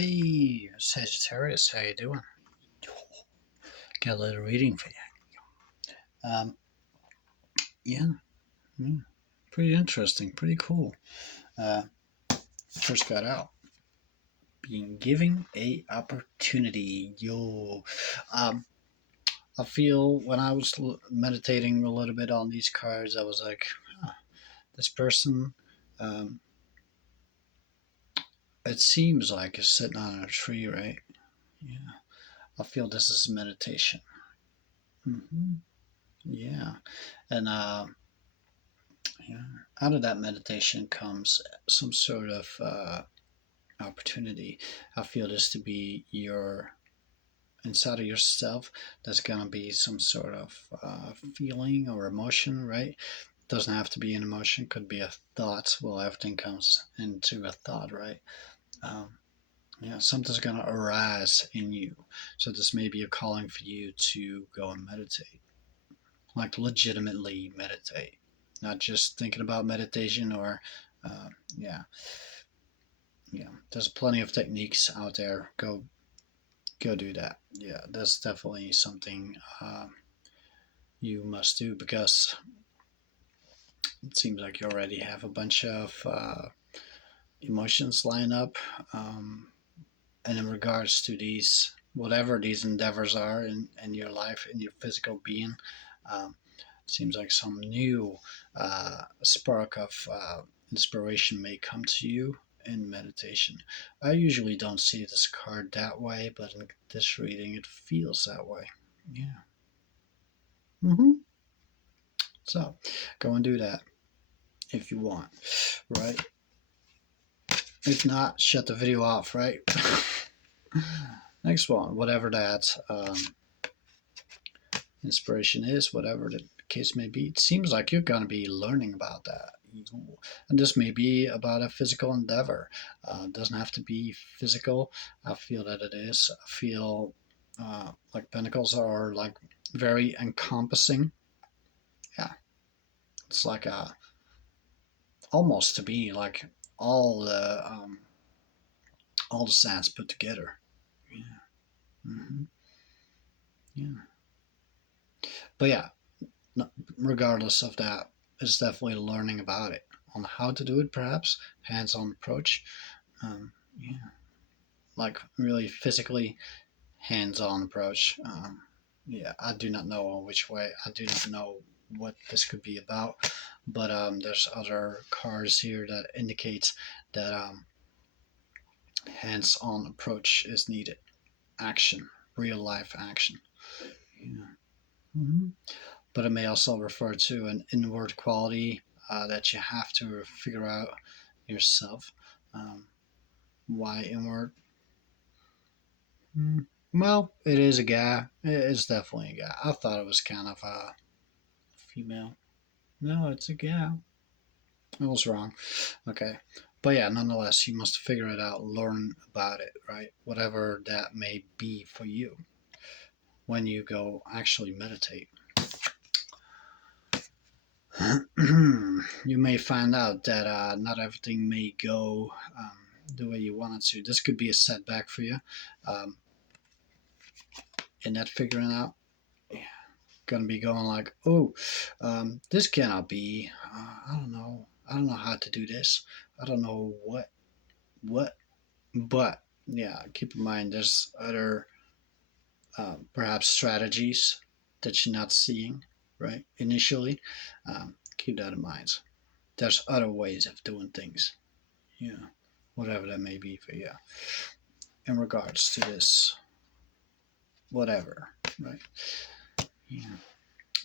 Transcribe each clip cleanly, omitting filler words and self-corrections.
Hey, Sagittarius, how you doing? Got a little reading for you. Yeah, yeah, pretty interesting, pretty cool. Uh, First got out being giving a opportunity. Um, I feel when I was meditating a little bit on these cards, I was like, huh, this person, um, it seems like is sitting on a tree, right? Yeah, I feel this is meditation. hmm Yeah, and yeah. Out of that meditation comes some sort of opportunity. I feel this to be your inside of yourself. There's gonna be some sort of feeling or emotion, right? Doesn't have to be an emotion. Could be a thought. Well, everything comes into a thought, right? Um, yeah, something's gonna arise in you. So this may be a calling for you to go and meditate, like legitimately meditate, not just thinking about meditation or yeah, yeah. There's plenty of techniques out there. Go do that. Yeah, that's definitely something you must do because it seems like you already have a bunch of emotions lined up. And in regards to these, whatever these endeavors are in your life, in your physical being, it seems like some new spark of inspiration may come to you in meditation. I usually don't see this card that way, but in this reading, it feels that way. Yeah. hmm So go and do that if you want, right? If not, shut the video off, right? Next one, whatever that inspiration is, whatever the case may be, it seems like you're going to be learning about that. And this may be about a physical endeavor. It doesn't have to be physical. I feel that it is. I feel like pentacles are like very encompassing. Yeah, it's like a almost to be like all the um, all the sands put together. Yeah. Yeah. But yeah, regardless of that, it's definitely learning about it on how to do it, perhaps hands-on approach. Yeah, like really physically hands-on approach. Yeah, I do not know which way. I do not know what this could be about, but there's other cards here that indicates that hands-on approach is needed. Action, real life action. Yeah. hmm But it may also refer to an inward quality that you have to figure out yourself. Um, why inward? Mm, Well, it is a guy. It's definitely a guy. I thought it was kind of a female. No, it's a guy. I was wrong. Okay. But yeah, nonetheless, you must figure it out, learn about it, right? Whatever that may be for you when you go actually meditate. You may find out that not everything may go the way you want it to. This could be a setback for you um, in that figuring out. Yeah, gonna be going like, oh, this cannot be. I don't know. I don't know how to do this. I don't know what. But yeah, keep in mind there's other perhaps strategies that you're not seeing right initially. Keep that in mind. There's other ways of doing things. Yeah, whatever that may be for you in regards to this, whatever, right? Yeah.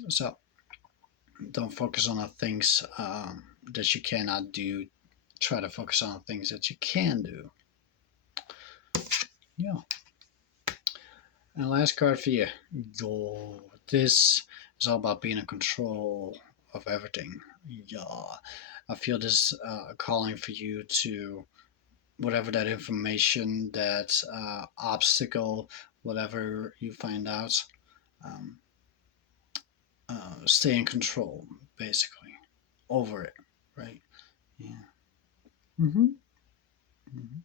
So don't focus on the things that you cannot do. Try to focus on the things that you can do. Yeah. And last card for you. Oh, this is all about being in control of everything. Yeah. I feel this calling for you to whatever that information, that obstacle, whatever you find out, um, stay in control, basically, over it, right? Yeah. Mm-hmm. Mm-hmm.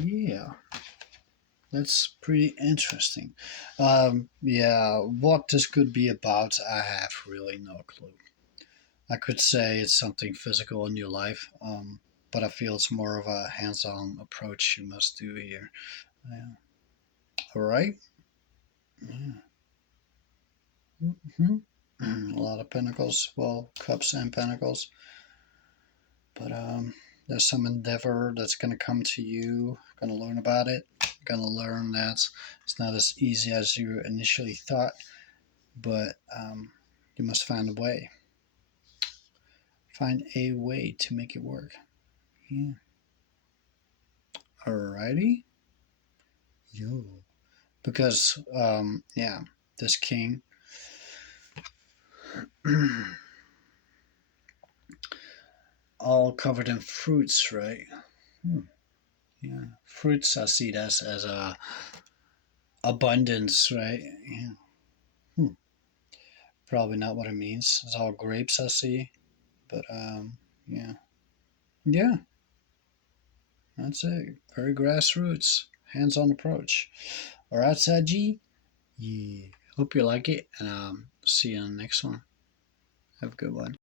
Yeah, that's pretty interesting. Yeah, what this could be about, I have really no clue. I could say it's something physical in your life, but I feel it's more of a hands-on approach you must do here. Yeah. All right. Yeah. Hmm. A lot of pentacles, well, cups and pentacles, but there's some endeavor that's going to come to you. Going to learn about it. Going to learn that it's not as easy as you initially thought, but you must find a way. Find a way to make it work. Yeah. Alrighty. Yo. Because yeah, this king all covered in fruits, right? Hmm. Yeah, fruits. I see that as a abundance, right? Yeah. Hmm. Probably not what it means. It's all grapes I see, but yeah, yeah. That's it. Very grassroots, hands-on approach. All right, Saji. Yeah. Hope you like it, and see you on the next one. Have a good one.